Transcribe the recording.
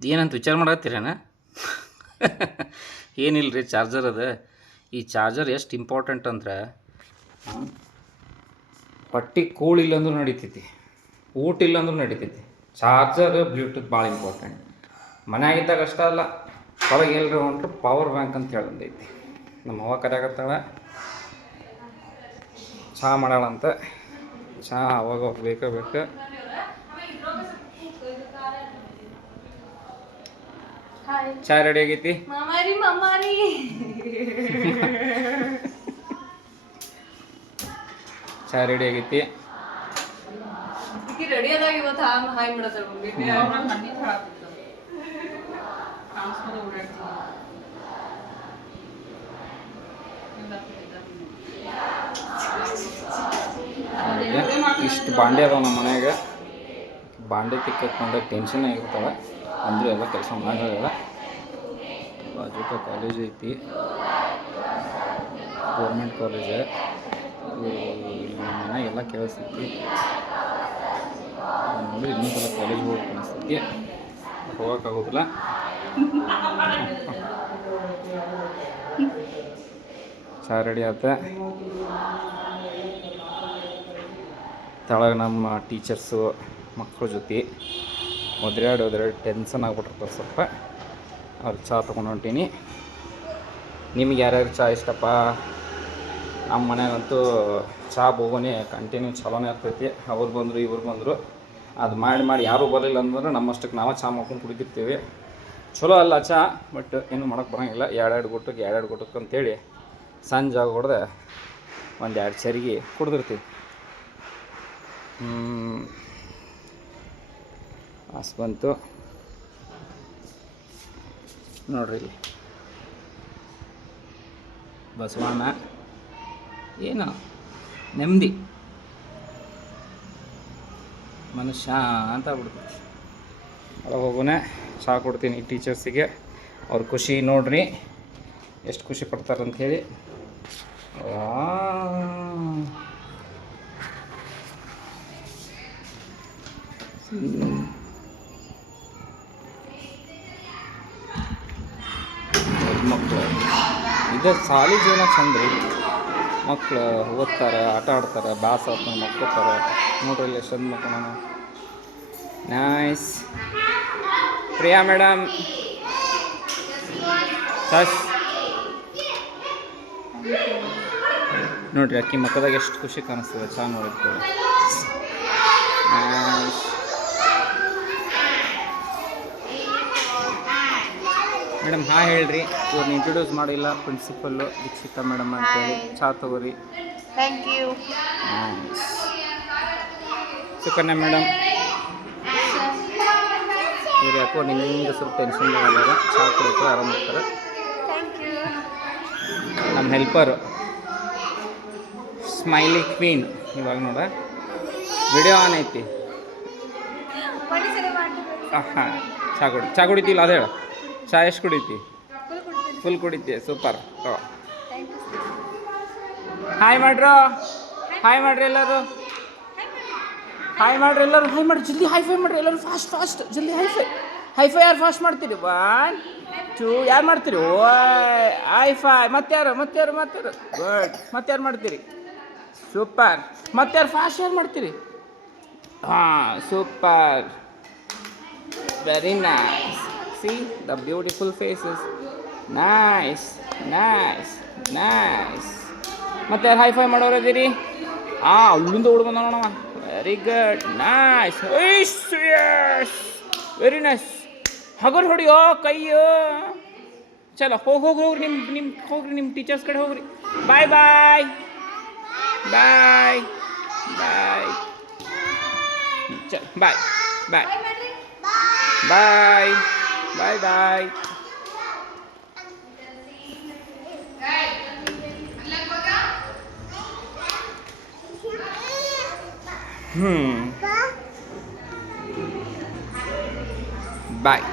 ಏನಂತ ವಿಚಾರ ಮಾಡತ್ತೀರೇನ? ಏನಿಲ್ಲ ರೀ, ಚಾರ್ಜರ್ ಅದ. ಈ ಚಾರ್ಜರ್ ಎಷ್ಟು ಇಂಪಾರ್ಟೆಂಟ್ ಅಂದ್ರೆ ಹೊಟ್ಟೆ ಕೂಳಿಲ್ಲ ಅಂದ್ರೂ ನಡಿತೈತಿ, ಊಟ ಇಲ್ಲ ಅಂದ್ರೂ ನಡಿತೈತಿ. ಚಾರ್ಜರ್ ಬ್ಲೂಟೂತ್ ಭಾಳ ಇಂಪಾರ್ಟೆಂಟ್. ಮನೆಯಾಗಿದ್ದಾಗ ಅಷ್ಟೇ ಅಲ್ಲ, ಹೊರಗೆ ಎಲ್ಲರೂ ಹೊಂಟ್ರೆ ಪವರ್ ಬ್ಯಾಂಕ್ ಅಂತ ಹೇಳಂದೈತಿ. ನಮ್ಮ ಅವ್ವ ಕರೆಯಾಗತ್ತಾಳ, ಚಹಾ ಮಾಡಾಳಂತ. ಚಹಾ ಅವಾಗ ಬೇಕು. ಚಾ ರೆಡಿ ಆಗೈತಿ. ಚಾ ರೆಡಿ ಆಗೈತಿ. ರೆಡಿ ಆದಾಗ ಇವತ್ತು ಹಾಯ್ ಮಾಡತ್ತಾಳ. ಇಷ್ಟು ಬಾಂಡೆ ಅದಾವ ನಮ್ಮ ಮನ್ಯಾಗ. ಬಾಂಡೆ ತಿಕ್ಕಂದ್ರೆ ಟೆನ್ಷನ್ ಆಗಿರ್ತಾವೆ, ಅಂದರೆ ಎಲ್ಲ ಕೆಲಸ ಮಾಡೋಲ್ಲ. ಬಾಜುಕ ಕಾಲೇಜ್ ಐತಿ, ಗೌರ್ಮೆಂಟ್ ಕಾಲೇಜ್. ನಮ್ಮ ಮನೆಯಾಗೆಲ್ಲ ಕೇಳಿಸ್ತೈತಿ. ನೋಡಿ ಇನ್ನೊಂದ್ಸಲ ಕಾಲೇಜ್ ಹೋಗ್ಬೇಕು ಅನಿಸ್ತೈತಿ, ಹೋಗೋಕ್ಕಾಗೋದಿಲ್ಲ. ಚಾ ರೆಡಿ ಆತ. ತಳಗೆ ನಮ್ಮ ಟೀಚರ್ಸು ಮಕ್ಕಳ ಜೊತೆ ಒದ್ರಾಡಿ ಟೆನ್ಷನ್ ಆಗ್ಬಿಟ್ಟಿರ್ತಾರೆ ಸ್ವಲ್ಪ. ಅವ್ರಿಗೆ ಚಹಾ ತೊಗೊಂಡು ಹೊಂಟೀನಿ. ನಿಮ್ಗೆ ಯಾರ್ಯಾರು ಚಹಾ ಇಷ್ಟಪ್ಪ? ನಮ್ಮ ಮನ್ಯಾಗಂತೂ ಚಹಾ ಬೋಗೋನೆ ಕಂಟಿನ್ಯೂ ಚಲೋನೇ ಇರ್ತೈತಿ. ಅವ್ರು ಬಂದರು ಇವ್ರು ಬಂದರು ಅದು ಮಾಡಿ ಯಾರೂ ಬರಲಿಲ್ಲ ಅಂದ್ರೆ ನಮ್ಮಷ್ಟಕ್ಕೆ ನಾವು ಚಹಾ ಮಾಡ್ಕೊಂಡು ಕುಡಿದಿರ್ತೀವಿ. ಚಲೋ ಅಲ್ಲ ಚಹಾ, ಬಟ್ ಏನು ಮಾಡೋಕ್ಕೆ ಬರೋಂಗಿಲ್ಲ. ಎರಡು ಗುಟ್ಟಕ್ಕೆ ಅಂತೇಳಿ ಸಂಜೆ ಹೊಡೆದೆ ಒಂದೆರಡು ಚರಿಗೆ ಕುಡ್ದಿರ್ತೀವಿ. ಆಸ್ ಬಂತು ನೋಡ್ರಿ. ಇಲ್ಲಿ ಬಸವಣ್ಣ ಏನು ನೆಮ್ಮದಿ ಮನುಷ್ಯ ಅಂತ ಆಗ್ಬಿಡ್ತೈತಿ. ಒಳಗೆ ಹೋಗೋಣ, ಚಹಾ ಕೊಡ್ತೀನಿ ಟೀಚರ್ಸಿಗೆ. ಅವ್ರ ಖುಷಿ ನೋಡ್ರಿ, ಎಷ್ಟು ಖುಷಿ ಪಡ್ತಾರಂಥೇಳಿ. ಮಕ್ಕಳು ಇದು ಸಾಲಿ ಜೀವನ ಚಂದ ರೀ. ಮಕ್ಕಳು ಓದ್ತಾರೆ, ಆಟ ಆಡ್ತಾರೆ, ಬ್ಯಾಸ ಮಕ್ಕೋತಾರೆ. ನೋಡ್ರಿ ಎಷ್ಟು ಚಂದ ಮಕ್ಕಳು. ನೈಸ್. ಪ್ರಿಯಾ ಮೇಡಮ್ ನೋಡ್ರಿ, ಅಕ್ಕಿ ಮಕ್ಕದಾಗ ಎಷ್ಟು ಖುಷಿ ಕಾಣಿಸ್ತದೆ ಚಹಾ ನೋಡಿರ್ತೇವೆ. ಮೇಡಮ್ ಹಾಂ ಹೇಳ್ರಿ. ಇವ್ರನ್ನ ಇಂಟ್ರೊಡ್ಯೂಸ್ ಮಾಡಿಲ್ಲ, ಪ್ರಿನ್ಸಿಪಲ್ಲು ದೀಕ್ಷಿತಾ ಮೇಡಮ್ ಅಂತೇಳಿ. ಚಹಾ ತಗೋರಿ. Thank you. ಸುಕನ್ಯಾ ಮೇಡಮ್ ಇವ್ರು ಯಾಕೋ ನಿಮ್ಮಿಂದ ಸ್ವಲ್ಪ ಟೆನ್ಷನ್ ಆದಾಗ ಚಹಾ ಕುಡಿಯೋಕೆ ಆರಾಮ ಇರ್ತಾರೆ. ನಮ್ಮ ಹೆಲ್ಪರು ಸ್ಮೈಲಿ ಕ್ವೀನ್. ಇವಾಗ ನೋಡ ವಿಡಿಯೋ ಆನ್ ಐತಿ. ಹಾಂ, ಚಹಾ ಕುಡಿತಿಲ್ಲ ಅದು ಹೇಳು. ಚಹಾ ಎಷ್ಟು ಕುಡಿತಿ? ಫುಲ್ ಕುಡಿತಿ. ಸೂಪರ್. ಹಾಯ್ ಮಾಡ್ರು, ಹಾಯ್ ಮಾಡ್ರಿ ಎಲ್ಲರೂ. ಹಾಯ್ ಮಾಡ್ರಿ ಎಲ್ಲರೂ, ಹಾಯ್ ಮಾಡ್ರಿ ಜಲ್ದಿ. ಹೈಫೈ ಮಾಡ್ರಿ ಎಲ್ಲರೂ, ಫಾಸ್ಟ್ ಜಲ್ದಿ. ಹೈಫೈ ಯಾರು ಫಾಸ್ಟ್ ಮಾಡ್ತೀರಿ? 1 2 ಯಾರು ಮಾಡ್ತೀರಿ? ಹೈಫೈ. ಮತ್ತಾರು ಗುಡ್. ಮತ್ತಾರು ಮಾಡ್ತೀರಿ? ಸೂಪರ್. ಮತ್ತಾರು ಫಾಸ್ಟ್ ಯಾರು ಮಾಡ್ತೀರಿ? ಹಾಂ, super. Very nice. See the beautiful faces. Nice. ಮತ್ತಾರು ಹೈಫೈ ಮಾಡೋರದಿರಿ? ಅಲ್ಲಿಂದ ಓಡ್ ಬಂದ ನೋಡವ. Very good. Nice. Very nice. ಹಗರ್ ಹೊಡಿಯೋ ಕೈಯೋ. ಚಲೋ ಹೋಗ್ರಿ ನಿಮ್ಮ ಟೀಚರ್ಸ್ ಕಡೆ ಹೋಗ್ರಿ. ಬಾಯ್. ಚಲ್ ಬಾಯ್. ಬಾಯ್.